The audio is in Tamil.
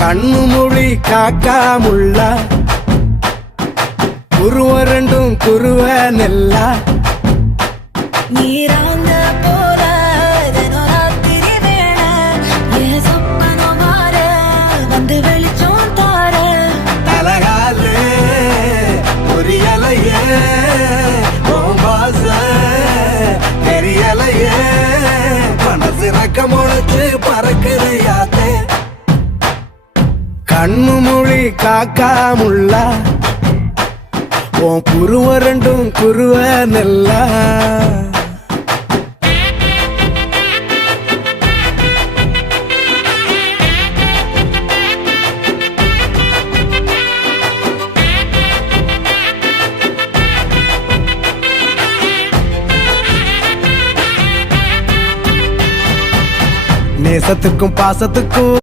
கண்ணு மொழி காக்காமுள்ள குருவ ரெண்டும் குருவ நெல்லா நீராங்க போல தினராத்திரி வேண என் சொப்பனம் மாற வந்து வெளிச்சம் தார தலகாலே பொரியலையே ஓம்பாச தெரியலையே மனசு ரக்க முளைச்சு பறக்குறையாத்தே கண்ணு மொழி காக்காமுள்ள உன் குருவ ரெண்டும் குருவ நெல்லா நேசத்துக்கும் பாசத்துக்கும்